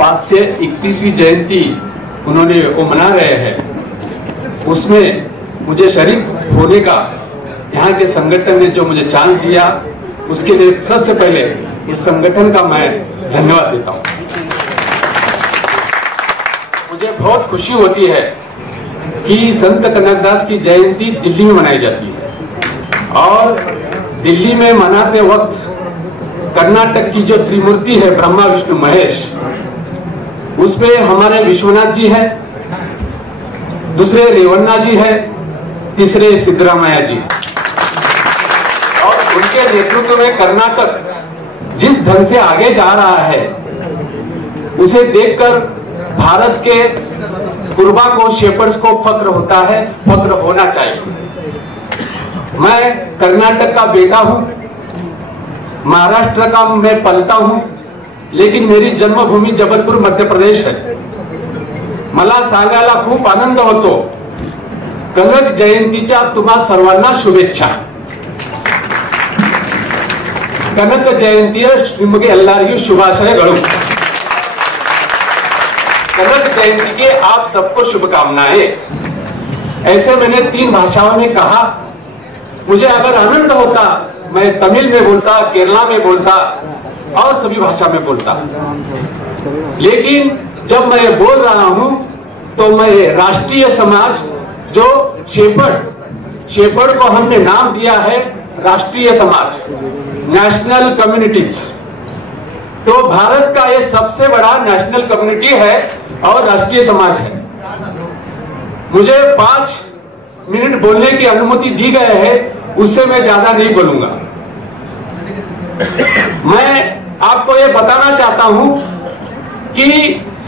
531वीं जयंती उन्होंने वो मना रहे हैं, उसमें मुझे शरीक होने का यहाँ के संगठन ने जो मुझे चांस दिया, उसके लिए सबसे पहले इस संगठन का मैं धन्यवाद देता हूँ। मुझे बहुत खुशी होती है कि संत कनकदास की जयंती दिल्ली में मनाई जाती है और दिल्ली में मनाते वक्त कर्नाटक की जो त्रिमूर्ति है ब्रह्मा विष्णु महेश, उसमें हमारे विश्वनाथ जी है, दूसरे रेवन्ना जी है, तीसरे सिद्धरामैया जी, और उनके नेतृत्व में कर्नाटक जिस ढंग से आगे जा रहा है उसे देखकर भारत के कुर्बा को, शेपर्स को फक्र होता है, फक्र होना चाहिए। मैं कर्नाटक का बेटा हूं, महाराष्ट्र का मैं पलता हूं, लेकिन मेरी जन्मभूमी जबलपुर मध्य प्रदेश है। मला सांगायला खूप आनंद होतो, कनक जयंतीच्या तुम्हा सर्वांना शुभेच्छा। कनक जयंती निಮಗೆ ಎಲ್ಲರಿಗೂ ಶುಭಾಶಯಗಳು। कनक जयंती के आप सबको शुभकामनाएं। ऐसे मैंने 3 भाषाओं में कहा। मुझे अगर आनंद होता मैं तमिल में बोलता, केरला में बोलता और सभी भाषा में बोलता, लेकिन जब मैं बोल रहा हूं तो मैं राष्ट्रीय समाज जो शेपर्ड को हमने नाम दिया है राष्ट्रीय समाज, नेशनल कम्युनिटीज, तो भारत का ये सबसे बड़ा नेशनल कम्युनिटी है और राष्ट्रीय समाज है। मुझे 5 मिनट बोलने की अनुमति दी गई है, उससे मैं ज्यादा नहीं बोलूंगा। मैं आपको ये बताना चाहता हूं कि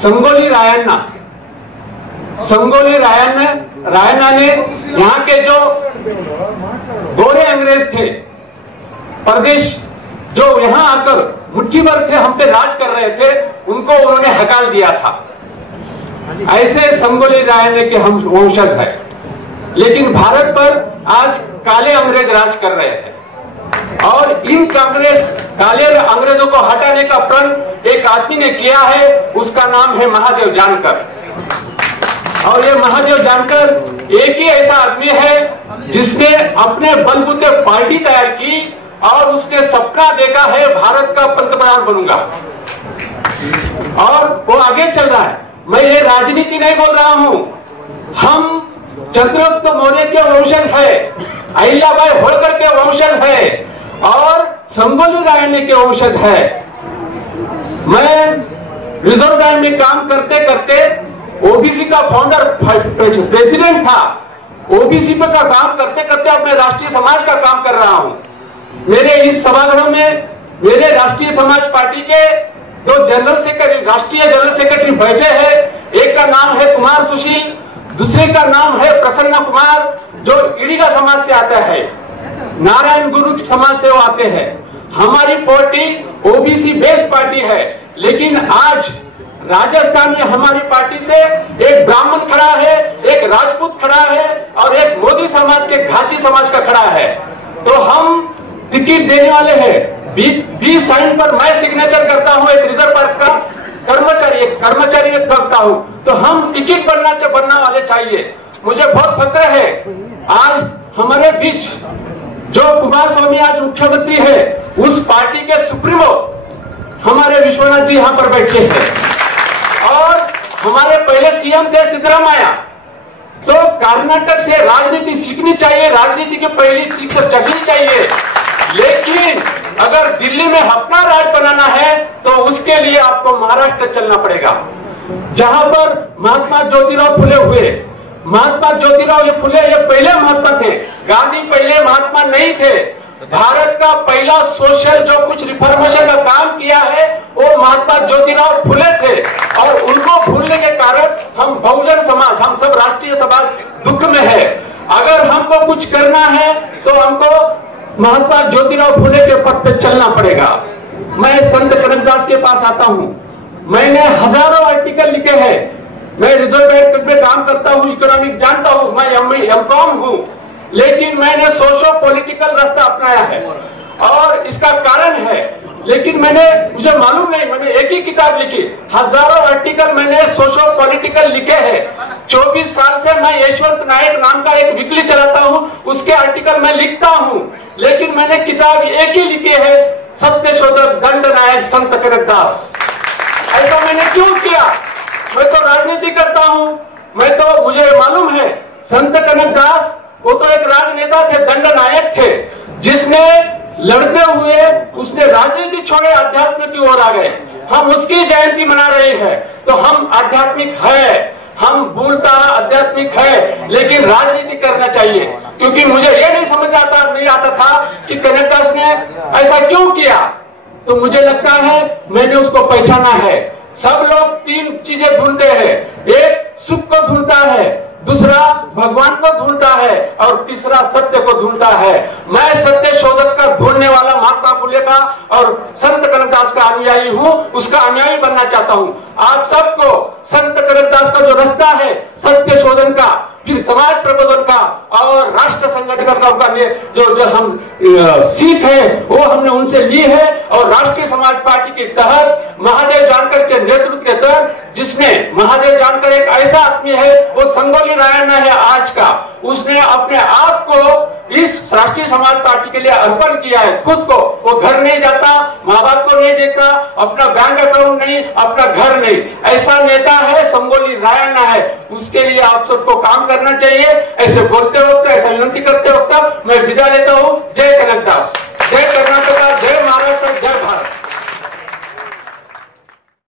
संगोली रायन्ना ने यहाँ के जो गोरे अंग्रेज थे, प्रदेश जो यहाँ आकर मुट्ठी भर थे हम पे राज कर रहे थे, उनको उन्होंने हकाल दिया था। ऐसे संगोली रायन्ना के हम वंशज है, लेकिन भारत पर आज काले अंग्रेज राज कर रहे हैं और इन काले अंग्रेजों को हटाने का प्रण एक आदमी ने किया है, उसका नाम है महादेव जानकर। और ये महादेव जानकर एक ही ऐसा आदमी है जिसने अपने बलबूते पार्टी तैयार की और उसने सपना देखा है भारत का पंतप्रधान बनूंगा, और वो आगे चल रहा है। मैं ये राजनीति नहीं बोल रहा हूं, हम चंद्रगुप्त मौर्य के वंशज है, अहिल्याबाई होलकर के वंशज है और संगोली रायन्ना के वंशज है। मैं रिजर्व बैंक में काम करते करते ओबीसी का फाउंडर प्रेसिडेंट था, ओबीसी पे का काम करते करते अब मैं राष्ट्रीय समाज का काम कर रहा हूं। मेरे इस सभागृह में मेरे राष्ट्रीय समाज पार्टी के 2 राष्ट्रीय जनरल सेक्रेटरी बैठे हैं। एक का नाम है कुमार सुशील, दूसरे का नाम है प्रसन्न कुमार, जो ईड़िगा समाज से आता है, नारायण गुरु समाज से वो आते हैं। हमारी पार्टी ओबीसी बेस्ड पार्टी है, लेकिन आज राजस्थान में हमारी पार्टी से एक ब्राह्मण खड़ा है, एक राजपूत खड़ा है और एक मोदी समाज के घाटी समाज का खड़ा है। तो हम टिकट देने वाले हैं। 20 साइन पर मैं सिग्नेचर करता हूं, एक रिजर्व बैंक का कर्मचारी करता हूं, तो हम टिकट बनना वाले चाहिए। मुझे बहुत फक्र है आज हमारे बीच जो कुमार स्वामी आज मुख्यमंत्री है, उस पार्टी के सुप्रीमो हमारे विश्वनाथ जी यहां पर बैठे हैं और हमारे पहले सीएम थे सिद्धरामैया। तो कर्नाटक से राजनीति सीखनी चाहिए, राजनीति की पहली सीख चढ़नी चाहिए, लेकिन अगर दिल्ली में अपना राज बनाना है तो उसके लिए आपको महाराष्ट्र चलना पड़ेगा, जहां पर महात्मा ज्योतिराव फुले हुए। महात्मा ज्योतिराव फुले ये पहले महात्मा थे, गांधी पहले महात्मा नहीं थे। भारत का पहला सोशल जो कुछ रिफॉर्मेशन का काम किया है वो महात्मा ज्योतिराव फुले थे, और उनको भूलने के कारण हम बहुजन समाज, हम सब राष्ट्रीय समाज दुख में है। अगर हमको कुछ करना है तो हमको महात्मा ज्योतिराव फुले के पथ पे चलना पड़ेगा। मैं संत कनकदास के पास आता हूं, मैंने हजारों आर्टिकल लिखे हैं, मैं रिजर्व बैंक में काम करता हूं, इकोनॉमिक जानता हूं, मैं एमकॉम हूं, लेकिन मैंने सोशो पॉलिटिकल रास्ता अपनाया है। और इसका कारण है। लेकिन मुझे मालूम नहीं, मैंने एक ही किताब लिखी, हजारों आर्टिकल मैंने सोशो पॉलिटिकल लिखे हैं। 24 साल से मैं यशवंत नायक नाम का एक वीकली चलाता हूं, उसके आर्टिकल मैं लिखता हूं। लेकिन मैंने किताब एक ही लिखी है, सत्यशोधक दंड नायक संत कनकदास। ऐसा मैंने क्यों किया? मैं तो राजनीति करता हूं, मुझे मालूम है संत कनकदास वो तो एक राजनेता थे, दंड नायक थे, जिसने लड़ते हुए उसने राजनीति छोड़े अध्यात्म की ओर आ गए। हम उसकी जयंती मना रहे हैं, तो हम आध्यात्मिक है, हम मूलता आध्यात्मिक है, लेकिन राजनीति करना चाहिए। क्योंकि मुझे ये नहीं आता था कि कनकदास ने ऐसा क्यों किया। तो मुझे लगता है मैंने उसको पहचाना है। सब लोग तीन चीजें ढूंढते हैं, एक सुख को ढूंढता है, दूसरा भगवान को ढूंढता है, और तीसरा सत्य को ढूंढता है। मैं सत्य शोधक का ढूंढने वाला महात्मा फुले का और संत कनकदास का अनुयायी हूँ, उसका अनुयायी बनना चाहता हूँ। आप सबको संत कनकदास का जो रास्ता है सत्य शोधन का, फिर समाज प्रबोधन का और राष्ट्र संगठन का जो हम सीख है वो हमने उनसे ली है। और राष्ट्रीय समाज पार्टी के तहत महादेव जानकर के नेतृत्व के तहत, जिसने महादेव जानकर एक ऐसा आदमी है, वो संगोली नारायण है आज का, उसने अपने आप को इस राष्ट्रीय समाज पार्टी के लिए अर्पण किया है। खुद को वो घर नहीं जाता, माँ बाप को नहीं देखता, अपना बैंक अकाउंट नहीं, अपना घर नहीं, ऐसा नेता है संगोली नारायण है। उसके लिए आप सबको काम करना चाहिए। ऐसे बोलते वक्त, ऐसा विनती करते वक्त मैं विदा लेता हूँ। जय कनकदास, जय कर्नाटक।